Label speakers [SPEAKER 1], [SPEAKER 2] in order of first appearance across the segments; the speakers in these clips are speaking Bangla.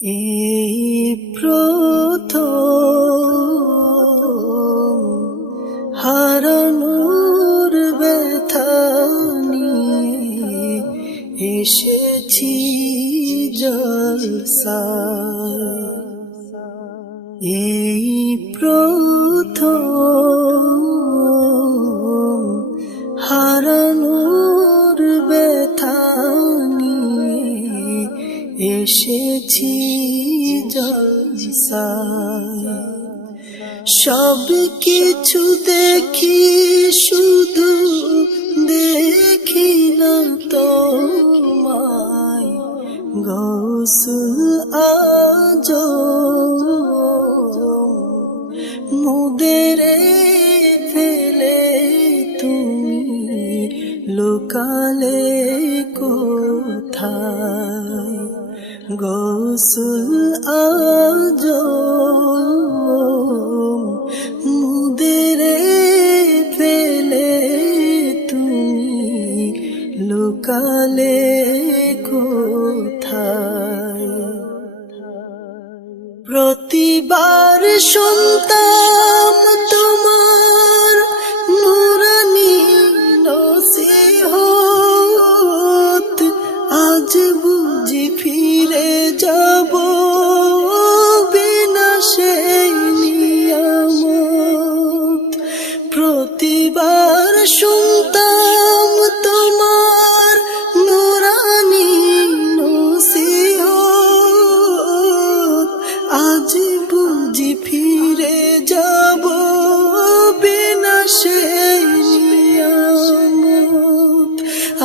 [SPEAKER 1] এই প্রথম হারানোর ব্যথা এসেছি জলসা। এই প্রথম এসেছি সব কিছু দেখি, শুধু দেখি না তোমায়। গৌসুল আজ মুদেরে ফেলে তুমি, লোকালে কোথায়? গৌসুল আজ মুদেরে ফেলে তুমি লোকালে প্রতিবার শুনতাম তোমার নুরানি নসিহত। আজ বুঝি ফিরে যাব বিনা সেই নিয়ামত।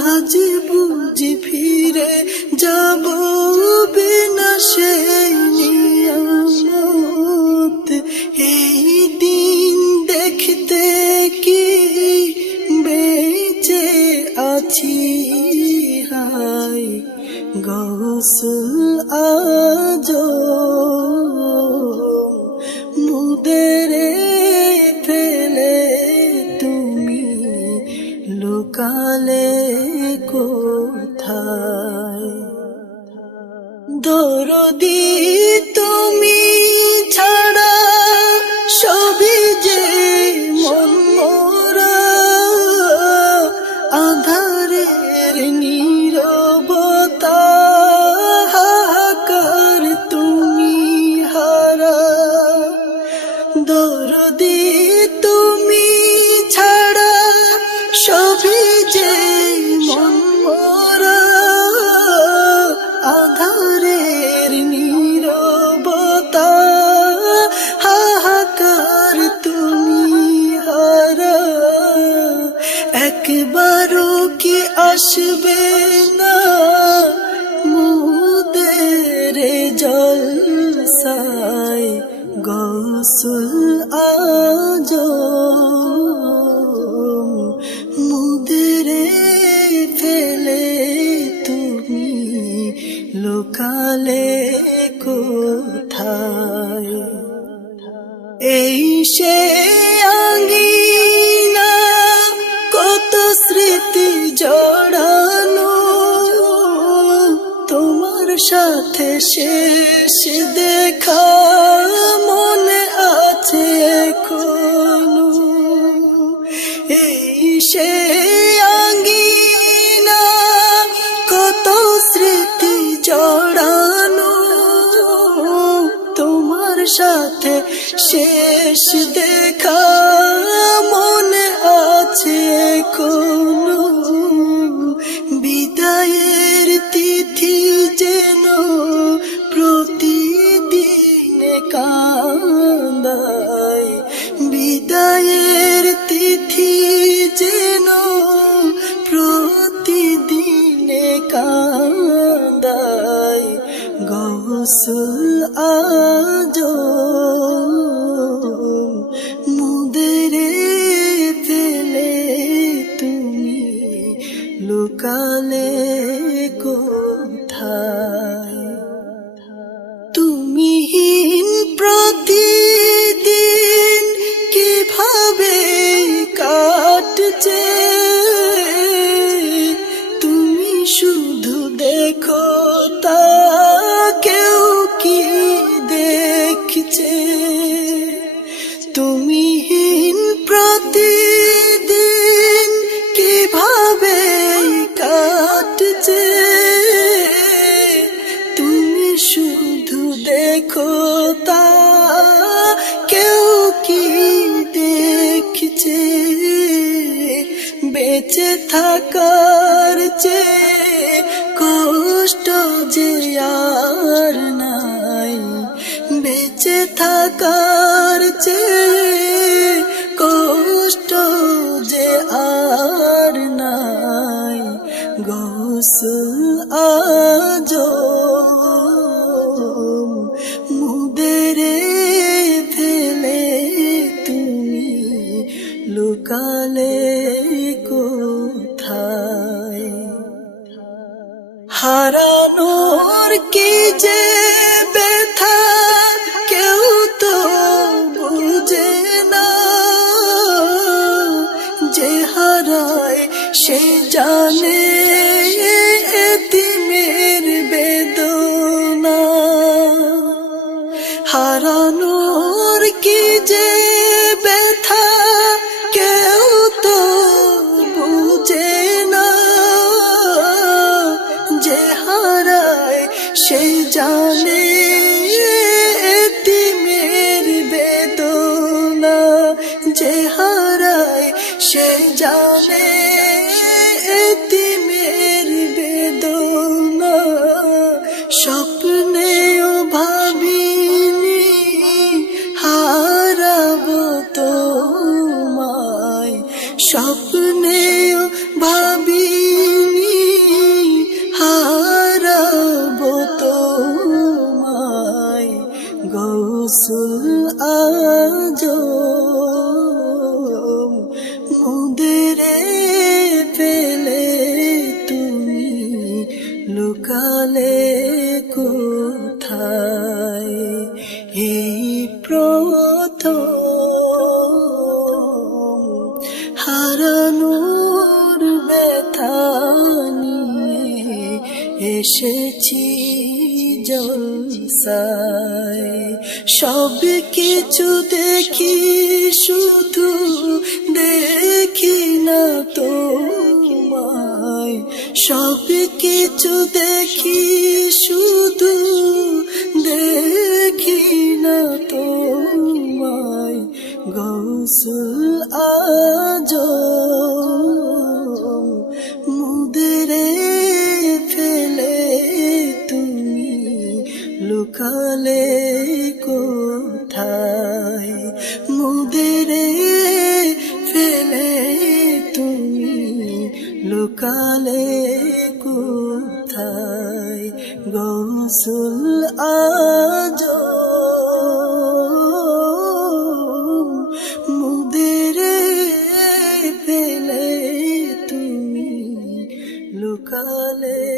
[SPEAKER 1] আজ বুঝি ফিরে যাব আছি হাই গৌসুল আজ মুদেরে ফেলে তুমি লোকালে কোথায়? দরদি তুমি ছাড়া সবই যে মন লোকালে কোথায়? এই সে আঙ্গিনা কত স্মৃতি জড়ানো। তোমার সাথে শেষ দেখা মনে আছে এখনও। সাথে শেষ দেখা মনে আছে কোনো বিদায়ের তিথি যেন প্রতিদিন কান্দায় বেঁচে থাকার চেয়ে কষ্ট যে আর নাই। বেঁচে থাকার চেয়ে কষ্ট যে আর নাই। গোসল আজ হারানোর 谁叫你？কোথায়? এই প্রথম হারানোর ব্যথা এসেছি জলসায়। সব কিছু দেখি, শুধু দেখি না তোমায়। সব কিছু দেখি, শুধু দেখি না তোমায়, গৌসুল আজ মুদরে ফেলে তুমি লুকালে কোথায়? মুদরে ফেলে তুমি লুকালে কোথায়? গৌসুল আজ তুমি লুকালে কোথায়